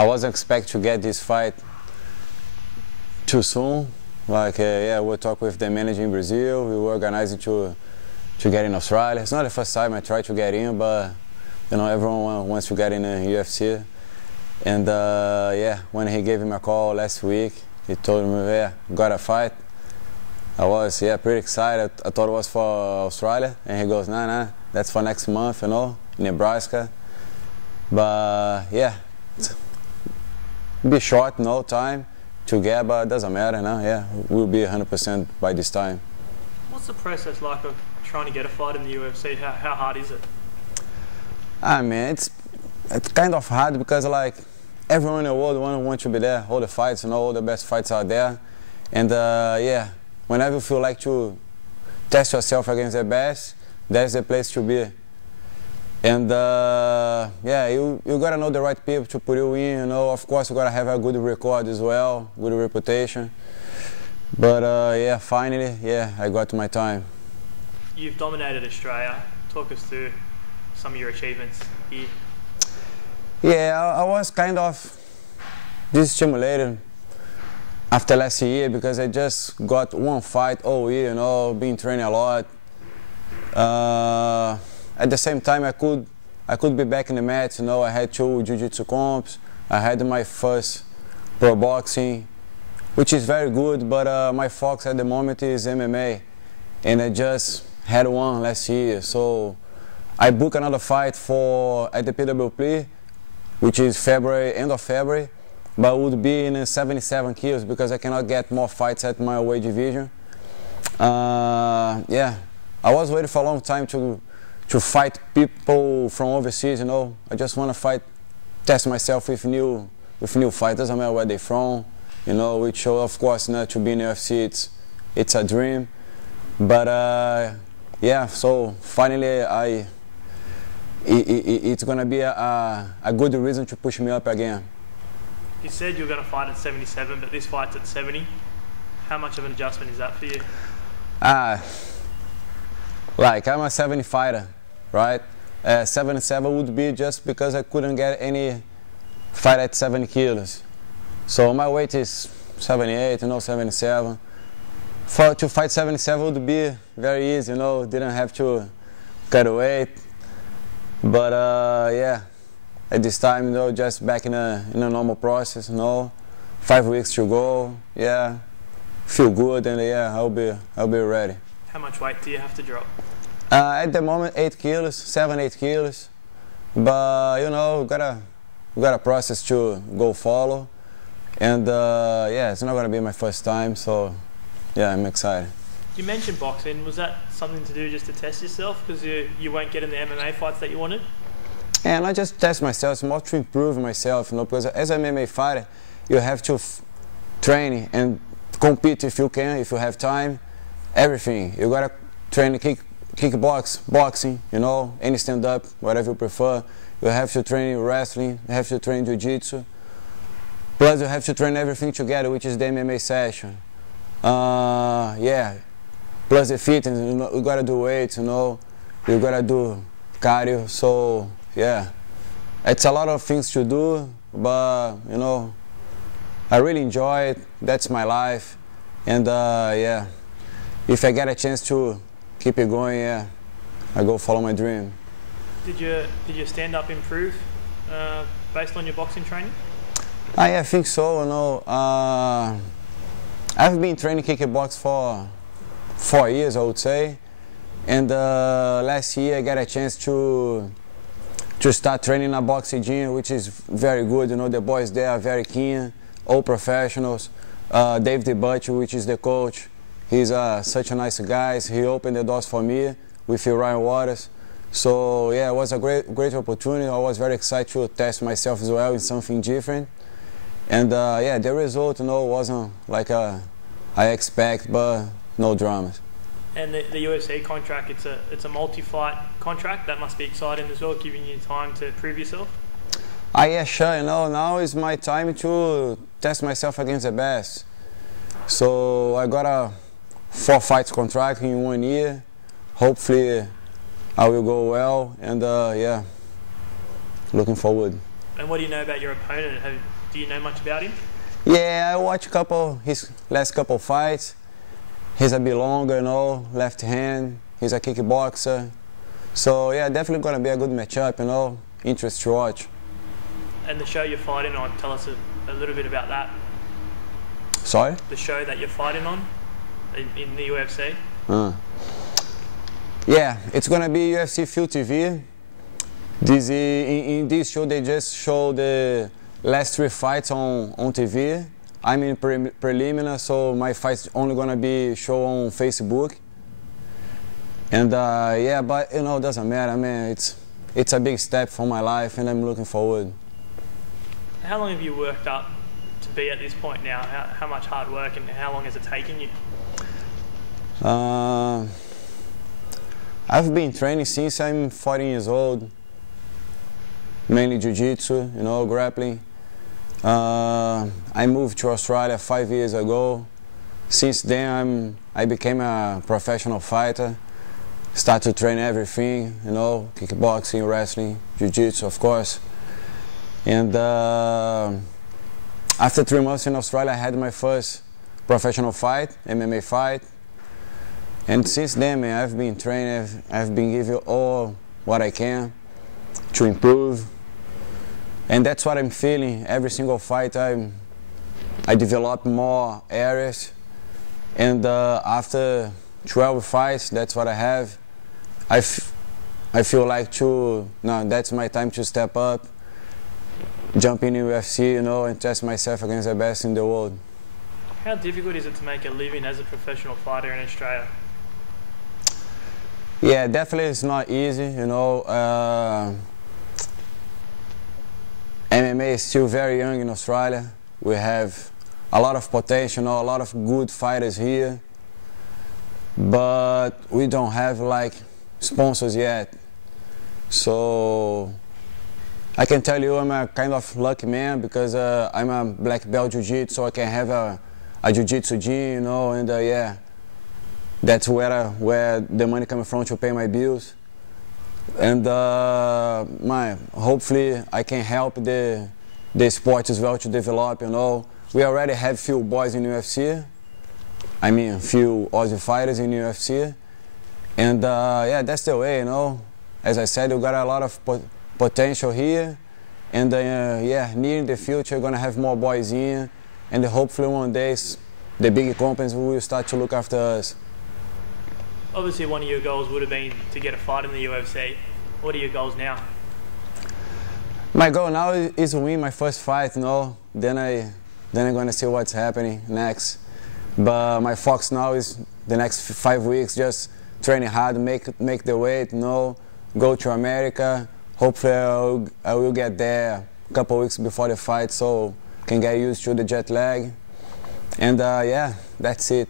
I wasn't expecting to get this fight too soon. Like, yeah, we'll talk with the manager in Brazil. We were organizing to get in Australia. It's not the first time I tried to get in, but you know, everyone wants to get in the UFC. And yeah, when he gave me a call last week, he told me, yeah, got a fight. I was, pretty excited. I thought it was for Australia. And he goes, nah, that's for next month, you know, in Nebraska. But yeah, be short, no time to get, but it doesn't matter, no, yeah, we'll be 100% by this time. What's the process like of trying to get a fight in the UFC? How hard is it? I mean, it's kind of hard because, like, everyone in the world wants to be there, all the fights, you know, all the best fights are there. And yeah, whenever you feel like to test yourself against the best, that's the place to be. And yeah, you gotta know the right people to put you in, you know. Of course, you gotta have a good record as well, good reputation. But yeah, finally, yeah, I got my time. You've dominated Australia. Talk us through some of your achievements here. Yeah, I was kind of stimulated after last year because I just got one fight all year, you know, been training a lot. At the same time, I could be back in the mats, you know. I had 2 jiu-jitsu comps. I had my first pro boxing, which is very good, but my focus at the moment is MMA. And I just had one last year. So I booked another fight at the PWP, which is end of February, but would be in 77 kilos because I cannot get more fights at my weight division. Yeah, I was waiting for a long time to fight people from overseas, you know. I just want to test myself with new fighters. Doesn't matter where they're from, you know. Which, of course, not to be in the UFC, it's a dream. But yeah, so finally it's gonna be a good reason to push me up again. You said you were going to fight at 77, but this fight's at 70. How much of an adjustment is that for you? Like, I'm a 70 fighter, right? 77 would be just because I couldn't get any fight at 70 kilos. So my weight is 78, you know, 77. To fight 77 would be very easy, you know, didn't have to cut weight. But yeah, at this time, you know, just back in a normal process, you know, 5 weeks to go, yeah, feel good, and yeah, I'll be ready. How much weight do you have to drop? At the moment, 8 kilos, 7-8 kilos, but you know, we got a process to go follow, and yeah, it's not gonna be my first time, so yeah, I'm excited. You mentioned boxing. Was that something to do just to test yourself because you won't get in the MMA fights that you wanted? And I just test myself, it's more to improve myself, you know, because as an MMA fighter, you have to train and compete if you can, if you have time, everything. You gotta train kickbox, boxing, you know, any stand-up, whatever you prefer. You have to train wrestling, you have to train jiu-jitsu. Plus you have to train everything together, which is the MMA session. Yeah, plus the fitness, you know, you gotta do weights, you know, you gotta do cardio, so yeah. It's a lot of things to do, but you know, I really enjoy it, that's my life, and yeah, if I get a chance to keep it going, yeah, I go follow my dream. Did your stand-up improve based on your boxing training? I think so, you know. I've been training kickbox for 4 years, I would say, and last year I got a chance to start training a boxing gym, which is very good. You know, the boys there are very keen, all professionals. David Butcher, which is the coach, he's such a nice guy. He opened the doors for me with Ryan Waters. So yeah, it was a great opportunity. I was very excited to test myself as well in something different. And yeah, the result, you know, wasn't like I expect, but no dramas. And the UFC contract, it's a multi-fight contract. That must be exciting as well, giving you time to prove yourself. Yeah, sure. You know, now is my time to test myself against the best. So I got a 4 fights contract in 1 year. Hopefully, I will go well, and yeah, looking forward. And what do you know about your opponent? Do you know much about him? Yeah, I watched his last couple fights. He's a bit longer, you know, left hand. He's a kickboxer. So yeah, definitely gonna be a good matchup, you know, interest to watch. And the show you're fighting on, tell us a little bit about that. Sorry? The show that you're fighting on in the UFC. Yeah, it's gonna be UFC Field TV. In this show, they just show the last 3 fights on TV. I'm in preliminary, so my fight's only gonna be shown on Facebook. And yeah, but you know, it doesn't matter, man. It's a big step for my life, and I'm looking forward. How long have you worked up to be at this point now? How much hard work and how long has it taken you? I've been training since I'm 14 years old. Mainly jiu-jitsu, you know, grappling. I moved to Australia 5 years ago. Since then, I became a professional fighter. Started to train everything, you know, kickboxing, wrestling, jiu-jitsu, of course. And after 3 months in Australia, I had my first professional fight, MMA fight. And since then, man, I've been training, I've been giving all what I can to improve. And that's what I'm feeling. Every single fight, I develop more areas. And after 12 fights, that's what I have. I feel like that's my time to step up, jump in UFC, you know, and test myself against the best in the world. How difficult is it to make a living as a professional fighter in Australia? Yeah, definitely it's not easy, you know. MMA is still very young in Australia. We have a lot of potential, a lot of good fighters here, but we don't have like sponsors yet. So I can tell you I'm a kind of lucky man because I'm a black belt jiu-jitsu, so I can have a jiu-jitsu gym, you know, and yeah, that's where the money comes from to pay my bills. And hopefully I can help the sport as well to develop, you know. We already have few boys in UFC. I mean, few Aussie fighters in UFC. And yeah, that's the way, you know. As I said, we got a lot of potential here. And yeah, near in the future, we're gonna have more boys in. And hopefully one day, the big companies will start to look after us. Obviously, one of your goals would have been to get a fight in the UFC. What are your goals now? My goal now is to win my first fight, you know. Then I'm gonna see what's happening next. But my focus now is the next 5 weeks, just training hard, make the weight, you know, go to America. Hopefully I will get there a couple weeks before the fight, so can get used to the jet lag. And yeah, that's it.